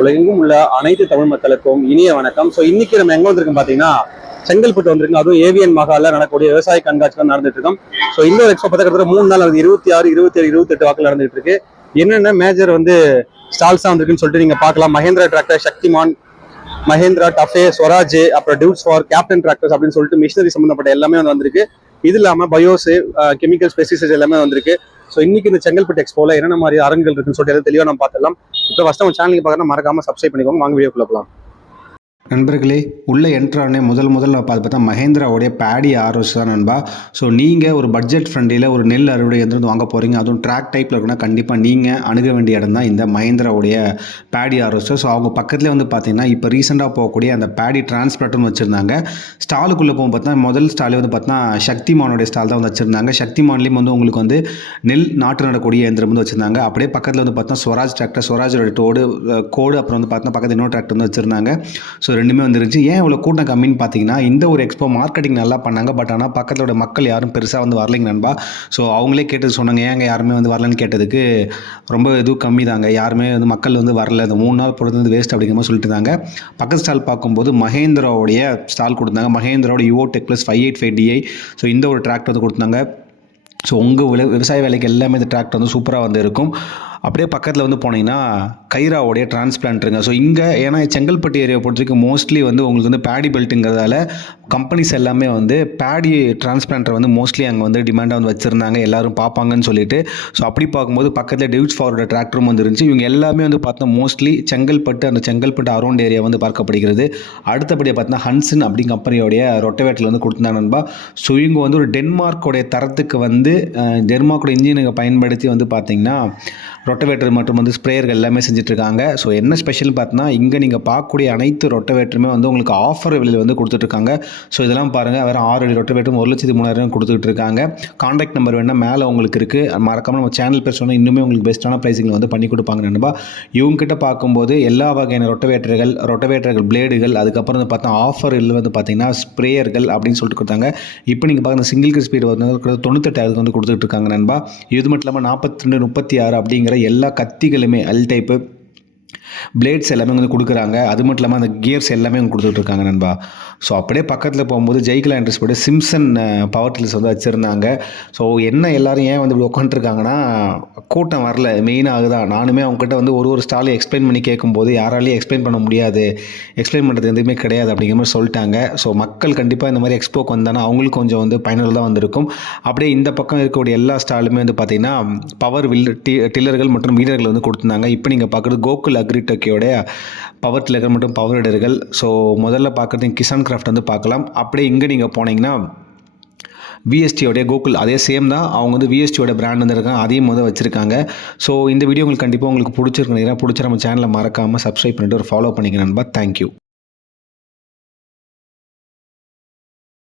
உலகெங்கும் உள்ள அனைத்து தமிழ் மக்களுக்கும் இனிய வணக்கம். ஸோ இன்னைக்கு நம்ம எங்க வந்திருக்கோம் பாத்தீங்கன்னா செங்கல்பட்டு வந்திருக்கோம். அதுவும் ஏவிஎன் மகால நடக்கக்கூடிய விவசாய கண்காட்சி வந்து நடந்துட்டு இருக்கோம் ஸோ இந்த ஒரு எக்ஸ்போ பார்த்தா மூணு நாள் ஆகுது. இருபத்தி ஆறு இருபத்தி ஏழு இருபத்தெட்டு வாக்கில் நடந்துட்டு இருக்கு என்னென்ன மேஜர் வந்து ஸ்டால்ஸா வந்திருக்குன்னு சொல்லிட்டு நீங்க பார்க்கலாம். மஹேந்திரா டிராக்டர் சக்திமான் மஹேந்திரா டஃபே ஸ்வராஜ் அப்புறம் டியூட்ஸ் ஃபார் கேப்டன் டிராக்டர்ஸ் அப்படின்னு சொல்லிட்டு மிஷினரி சம்பந்தப்பட்ட எல்லாமே வந்து வந்திருக்கு. இது இல்லாம பயோசு கெமிக்கல்ஸ் பெஸ்டிசைட்ஸ் எல்லாமே வந்திருக்கு. ஸோ இன்னைக்கு இந்த செங்கல்பட்டு எக்ஸ்போல என்னென்ன மாதிரி அரங்குகள் இருக்குன்னு சொல்லிட்டு தெளிவாக நம்ம பார்த்துலாம் இப்போ ஃபர்ஸ்ட் நம்ம சேனலுக்கு பார்க்கறதா மறக்காம சப்ஸ்கிரைப் பண்ணிக்கோங்க. வாங்க வீடியோக்குள்ள போகலாம் நண்பர்களே உள்ளே என்ட்ரானே முதல் முதல்ல பார்த்து பார்த்தா மஹேந்திராவுடைய பேடி ஆர்எஸ் தான் நண்பா. ஸோ நீங்கள் ஒரு பட்ஜெட் ஃப்ரெண்டில் ஒரு நெல் அறுவடை எந்திரம் வாங்க போகிறீங்க அதுவும் ட்ராக் டைப்பில் இருக்குன்னா கண்டிப்பாக நீங்கள் அணுக வேண்டிய இடம் தான் இந்த மஹேந்திராவுடைய பேடி ஆர்எஸ் ஸோ அவங்க பக்கத்தில் வந்து பார்த்தீங்கன்னா இப்போ ரீசெண்டாக போகக்கூடிய அந்த பேடி டிரான்ஸ்பிளட்னு வச்சுருந்தாங்க. ஸ்டாலுக்குள்ளே போகும் பார்த்தா முதல் ஸ்டாலே வந்து பார்த்தீங்கன்னா சக்திமானுடைய ஸ்டால் தான் வந்து வச்சுருந்தாங்க. சக்திமான்லேயும் வந்து உங்களுக்கு வந்து நெல் நாட்டு நடக்கூடிய இயந்திரம் வந்து வச்சுருந்தாங்க. அப்படியே பக்கத்தில் வந்து பார்த்தா ஸ்வராஜ் டிராக்டர் ஸ்வராஜோட டோடு கோடு அப்புறம் வந்து பார்த்தீங்கன்னா பக்கத்தில் இன்னொரு டிராக்டர் வந்து வச்சுருந்தாங்க. ஸோ ஸோ ரெண்டுமே வந்துருச்சு. ஏன் இவ்வளோ கூட்டம் கம்மின்னு பார்த்தீங்கன்னா இந்த ஒரு எக்ஸ்போ மார்க்கெட்டிங் நல்லா பண்ணாங்க. பட் ஆனால் பக்கத்தோட மக்கள் யாரும் பெருசாக வந்து வரலைங்க நண்பா. ஸோ அவங்களே கேட்டு சொன்னாங்க ஏங்க யாருமே வந்து வரலன்னு கேட்டதுக்கு ரொம்ப இதுவும் கம்மி தாங்க யாருமே வந்து மக்கள் வந்து வரல. அந்த மூணு நாள் பொறுத்து வந்து வேஸ்ட் அப்படிங்கிற மாதிரி சொல்லிட்டு இருந்தாங்க பக்கத்து ஸ்டால் பார்க்கும்போது மகேந்திராவுடைய ஸ்டால் கொடுத்தாங்க. மகேந்திராவோட Yuvo tech plus five eight five DI so இந்த ஒரு டிராக்டர் வந்து கொடுத்தாங்க. ஸோ உங்கள் விவசாய வேலைக்கு எல்லாமே இந்த டிராக்டர் வந்து சூப்பராக வந்து இருக்கும். அப்படியே பக்கத்தில் வந்து போனீங்கன்னா கைராவுடைய டிரான்ஸ்பிளான்ட்டுங்க ஸோ இங்கே ஏன்னா செங்கல்பட்டு ஏரியாவை பொறுத்த வரைக்கும் மோஸ்ட்லி வந்து உங்களுக்கு வந்து பேடி பெல்ட்டுங்கிறதால கம்பெனிஸ் எல்லாமே வந்து பேடி டிரான்ஸ்பிளான்டர் வந்து மோஸ்ட்லி அங்கே வந்து டிமாண்டாக வந்து வச்சுருந்தாங்க. எல்லாரும் பார்ப்பாங்கன்னு சொல்லிட்டு. ஸோ அப்படி பார்க்கும்போது பக்கத்தில் டிவிட்ஸ் ஃபாரோட டிராக்டரும் வந்து இருந்துச்சு இவங்க எல்லாமே வந்து பார்த்தா மோஸ்ட்லி செங்கல்பட்டு அந்த செங்கல்பட்டு அரௌண்ட் ஏரியா வந்து பார்க்கப்படுகிறது. அடுத்தபடியாக பார்த்தீங்கன்னா ஹன்சன் அப்படி கம்பெனியோடைய ரொட்டவேட்டில் வந்து கொடுத்துருந்தாங்க நண்பா. ஸோ இவங்க வந்து ஒரு டென்மார்க்கோடைய தரத்துக்கு வந்து டென்மார்க்கோட இன்ஜினுங்க பயன்படுத்தி வந்து பார்த்தீங்கன்னா ரொட்டவேட்டர் மற்றும் வந்து ஸ்ப்ரேயர்கள் எல்லாமே செஞ்சுட்ருக்காங்க. ஸோ என்ன ஸ்பெஷல் பார்த்தீங்கன்னா இங்கே நீங்கள் பார்க்கக்கூடிய அனைத்து ரொட்டவேட்டருமே வந்து உங்களுக்கு ஆஃபர் விலையில் வந்து கொடுத்துட்ருக்காங்க. ஸோ இதெல்லாம் பாருங்கள் வேறு ஆறு அடி ரொட்டவேட்டரும் ஒரு லட்சத்தி மூணாயிரம் கொடுத்துட்டு இருக்காங்க காண்டாக்ட் நம்பர் வேணால் மேலே உங்களுக்கு இருக்குது மறக்காமல் நம்ம சேனல் பேர் சொன்னால் இன்னுமே உங்களுக்கு பெஸ்ட்டான ப்ரைஸிங்கில் வந்து பண்ணி கொடுப்பாங்க நண்பா. இவங்ககிட்ட பார்க்கும்போது எல்லா வகையான ரொட்டவேட்டர்கள் ரொட்டவேட்டர்கள் பிளேடுகள் அதுக்கப்புறம் வந்து பார்த்தா ஆஃபர் இல்லை வந்து பார்த்தீங்கன்னா ஸ்ப்ரேயர்கள் அப்படின்னு சொல்லிட்டு கொடுத்தாங்க. இப்போ நீங்கள் பார்க்குற சிங்கிள் ஸ்பீடு வந்து கிட்டத்தட்ட தொண்ணூத்தெட்டாயிரத்து வந்து கொடுத்துட்டு இருக்காங்க நண்பா. இது மட்டும் இல்லாமல் நாற்பத்தி ரெண்டு முப்பத்தி ஆறு அப்படிங்கிற எல்லா கத்திகளுமே அல் டைப்பு பிளேட்ஸ் எல்லாமே வந்து கொடுக்குறாங்க. அது மட்டும் இல்லாமல் அந்த கியர்ஸ் எல்லாமே அவங்க கொடுத்துட்டு இருக்காங்க நண்பா. ஸோ அப்படியே பக்கத்தில் போகும்போது ஜெய்கிலா இன்ட்ரெஸ்ட் போட்டு சிம்சன் பவர் டில்ஸ் வந்து வச்சுருந்தாங்க. ஸோ என்ன எல்லாரும் ஏன் வந்து இப்படி உட்காந்துருக்காங்கன்னா கூட்டம் வரல. மெயினாக அதுதான் நானுமே அவங்ககிட்ட வந்து ஒரு ஒரு ஸ்டாலையும் எக்ஸ்பிளைன் பண்ணி கேட்கும்போது யாராலையும் எக்ஸ்பிளைன் பண்ண முடியாது. எக்ஸ்பிளைன் பண்ணுறது எதுவுமே கிடையாது அப்படிங்கிற மாதிரி சொல்லிட்டாங்க. ஸோ மக்கள் கண்டிப்பாக இந்த மாதிரி எக்ஸ்போக்கு வந்தாங்கன்னா அவங்களுக்கு கொஞ்சம் வந்து பயனுள்ளதாக வந்திருக்கும். அப்படியே இந்த பக்கம் இருக்கக்கூடிய எல்லா ஸ்டாலுமே வந்து பார்த்திங்கன்னா பவர் வில் டி டில்லர்கள் மற்றும் வீரர்கள் வந்து கொடுத்துருந்தாங்க. இப்போ நீங்கள் பார்க்குறது கோகுல் அக்ரி அக்ரிடெக்கோடைய பவர் டிலகர் மற்றும் பவர் இடர்கள் ஸோ முதல்ல பார்க்குறது கிசான் கிராஃப்ட் வந்து பார்க்கலாம். அப்படியே இங்கே நீங்கள் போனீங்கன்னா விஎஸ்டியோடைய கோகுல் அதே சேம் தான். அவங்க வந்து விஎஸ்டியோட பிராண்ட் வந்துருக்காங்க அதையும் வந்து வச்சுருக்காங்க. ஸோ இந்த வீடியோ உங்களுக்கு கண்டிப்பாக உங்களுக்கு பிடிச்சிருக்கு நினைக்கிறேன் பிடிச்ச நம்ம சேனலை மறக்காமல் சப்ஸ்கிரைப் பண்ணிட்டு ஒரு ஃபாலோ பண்ணிக்க நண்பா. தேங்க்யூ